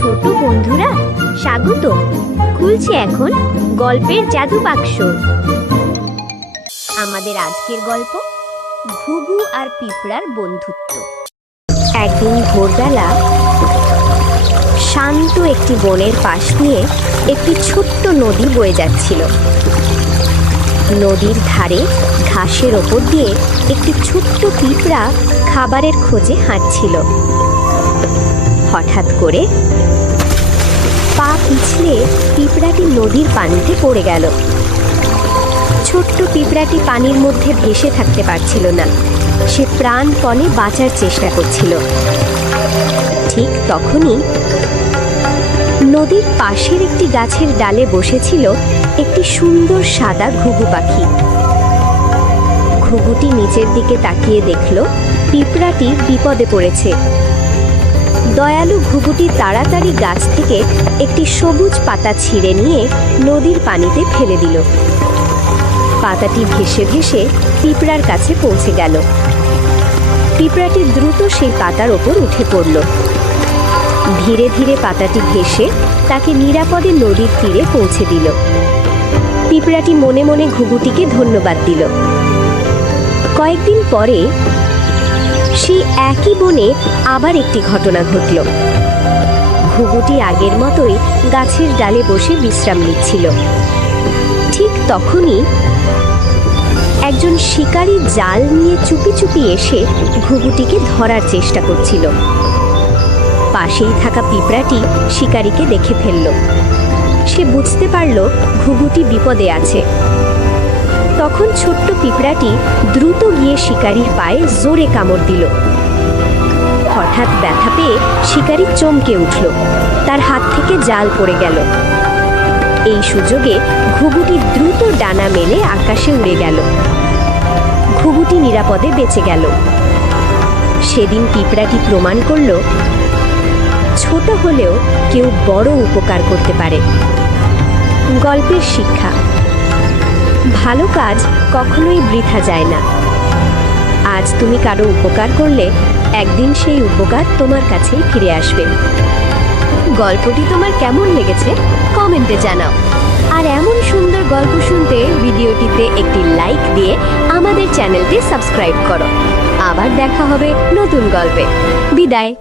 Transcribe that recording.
ছোট বন্ধুরা স্বাগত। খুলছে এখন গল্পের জাদু বাক্স। আমাদের আজকের গল্প ঘুঘু আর পিঁপড়ার বন্ধুত্ব। একদিন ভোরবেলা শান্ত একটি বনের পাশ দিয়ে একটি ছোট্ট নদী বয়ে যাচ্ছিল। নদীর ধারে ঘাসের ওপর দিয়ে একটি ছোট্ট পিঁপড়া খাবারের খোঁজে হাঁটছিল। হঠাৎ করে পা পিছলে পিঁপড়াটি নদীর পানিতে পড়ে গেল। ছোট্ট পিঁপড়াটি পানির মধ্যে ভেসে থাকতে পারছিল না। সে প্রাণপণে বাঁচার চেষ্টা করছিল। ঠিক তখনই নদীর পাশের একটি গাছের ডালে বসেছিল একটি সুন্দর সাদা ঘুঘু পাখি। ঘুঘুটি নিচের দিকে তাকিয়ে দেখল পিঁপড়াটি বিপদে পড়েছে। দয়ালু ঘুঘুটি তাড়াতাড়ি গাছ থেকে একটি সবুজ পাতা ছিঁড়ে নিয়ে নদীর পানিতে ফেলে দিল। পাতাটি ভেসে ভেসে পিঁপড়ার কাছে পৌঁছে গেল। পিঁপড়াটি দ্রুত সেই পাতার ওপর উঠে পড়ল। ধীরে ধীরে পাতাটি ভেসে তাকে নিরাপদে নদীর তীরে পৌঁছে দিল। পিঁপড়াটি মনে মনে ঘুঘুটিকে ধন্যবাদ দিল। কয়েকদিন পরে সেই একই বনে আবার একটি ঘটনা ঘটল। ঘুঘুটি আগের মতোই গাছের ডালে বসে বিশ্রাম নিচ্ছিল। ঠিক তখনই একজন শিকারী জাল নিয়ে চুপি চুপি এসে ঘুঘুটিকে ধরার চেষ্টা করছিল। পাশেই থাকা পিঁপড়াটি শিকারীকে দেখে ফেলল। সে বুঝতে পারল ঘুঘুটি বিপদে আছে। তখন ছোট্ট পিঁপড়াটি দ্রুত গিয়ে শিকারীর পায়ে জোরে কামড় দিল। হঠাৎ ব্যথা পেয়ে শিকারী চমকে উঠল। তার হাত থেকে জাল পড়ে গেল। এই সুযোগে ঘুঘুটি দ্রুত ডানা মেলে আকাশে উড়ে গেল। ঘুঘুটি নিরাপদে বেঁচে গেল। সেদিন পিঁপড়াটি প্রমাণ করল ছোট হলেও কেউ বড় উপকার করতে পারে। গল্পের শিক্ষা: ভালো কাজ কখনোই বৃথা যায় না। আজ তুমি কারো উপকার করলে একদিন সেই উপকার তোমার কাছেই ফিরে আসবে। গল্পটি তোমার কেমন লেগেছে কমেন্টে জানাও। আর এমন সুন্দর গল্প শুনতে ভিডিওটিতে একটি লাইক দিয়ে আমাদের চ্যানেলটি সাবস্ক্রাইব করো। আবার দেখা হবে নতুন গল্পে। বিদায়।